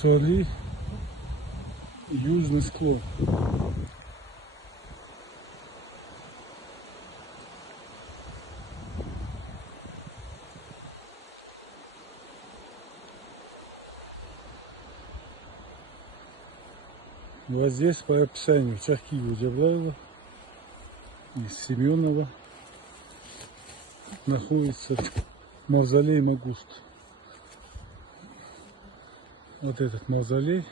Соли, южный склон. Вот здесь по описанию Чахкиева Джабраева из Семенова находится мавзолей Магуст. Вот этот мавзолей